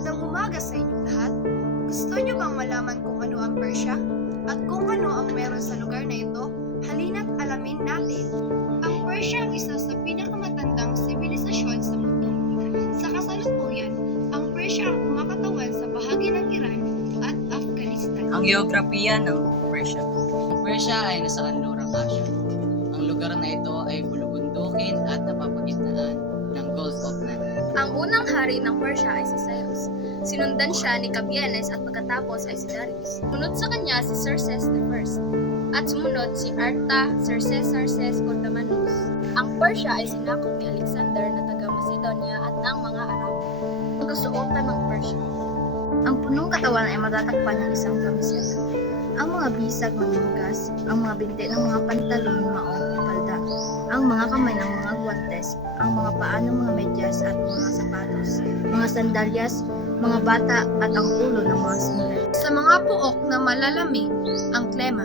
Magandang umaga sa inyong lahat. Gusto niyo bang malaman kung ano ang Persia? At kung ano ang meron sa lugar na ito? Halina't alamin natin. Ang Persia ang isa sa pinakamatandang sibilisasyon sa mundo. Sa kasalukuyan, ang Persia ang kumakatawan sa bahagi ng Iran at Afghanistan. Ang geografiya ng Persia. Ang Persia ay nasa kanlurang Asia. Ang lugar na ito ay bulubundukin at napapagitnaan ng Gulf of Man. Ang unang hari ng Persia ay si Cyrus. Sinundan siya ni Cambyses at pagkatapos ay si Darius. Sumunod sa kanya si Xerxes I. At sumunod si Artaxerxes Codomanus. Ang Persia ay sinakop ni Alexander na taga Macedonia at ng mga Arabo. Pagkasuotan ng Persia. Ang punong katawan ay matatakpan ng isang kamiseta. Ang mga bisag manigas, ang mga binti ng mga pantalon, maong o palda, ang mga kamay ng mga guwantes, ang mga paa ng mga medyas at mga sapatos, mga sandalyas, mga bata at ang ulo ng mga sumulat. Sa mga puok na malalamig, ang klema.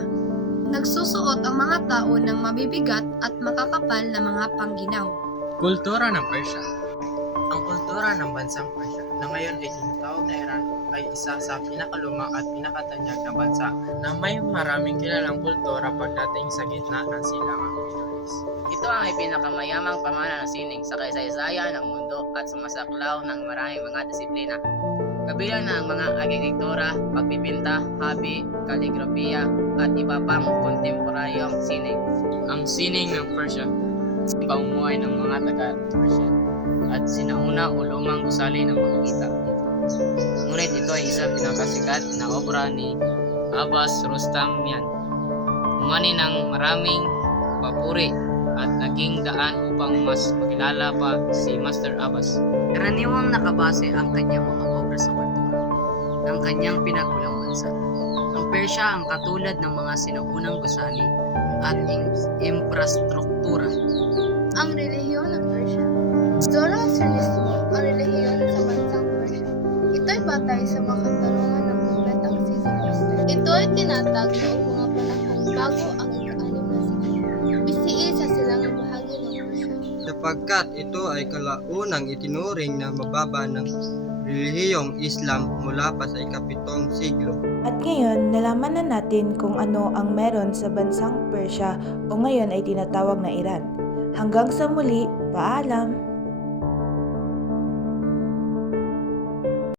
Nagsusuot ang mga tao ng mabibigat at makakapal na mga pangginaw. Kultura ng Persia. Ang kultura ng bansang Persia na ngayon ay tinatawag na Iran ay isa sa pinakaluma at pinakatanyag na bansa na may maraming kilalang kultura pagdating sa gitna ng silangang Middle East. Ito ang pinakamayamang pamana ng sining sa kasaysayan ng mundo at sumasaklaw ng maraming mga disiplina. Kabilang na ang mga arkitektura, pagpipinta, hobby, kaligrafiya at iba pang kontemporaryong sining. Ang sining ng Persia, pamumuhay ng mga taga-Persia at sinauna o lumang gusali ng makikita. Ngunit ito ay isang pinakasikat na obra ni Abbas Rostamian. Umani ng maraming papuri at naging daan upang mas makilala pa si Master Abbas. Karaniwang nakabase ang kanyang mga obra sa kultura ng kanyang pinagulang bansa. Ang Persia ang katulad ng mga sinaunang gusali at infrastruktura. Ang relihiyon ng Persia. Zoroastrianismo ang relihiyon sa bansang Persia. Ito ay batay sa mga katarungan ng propetang si Zoroaster. Ito ay tinatag noong mga panahon bago ang ika-6 na siglo. BCE sa silangang bahagi ng Persia. Sapagkat ito ay kalaunang itinuring na mababa ng relihiyong Islam mula pa sa ika-7 siglo. At ngayon, nalaman na natin kung ano ang meron sa bansang Persia o ngayon ay tinatawag na Iran. Hanggang sa muli, paalam!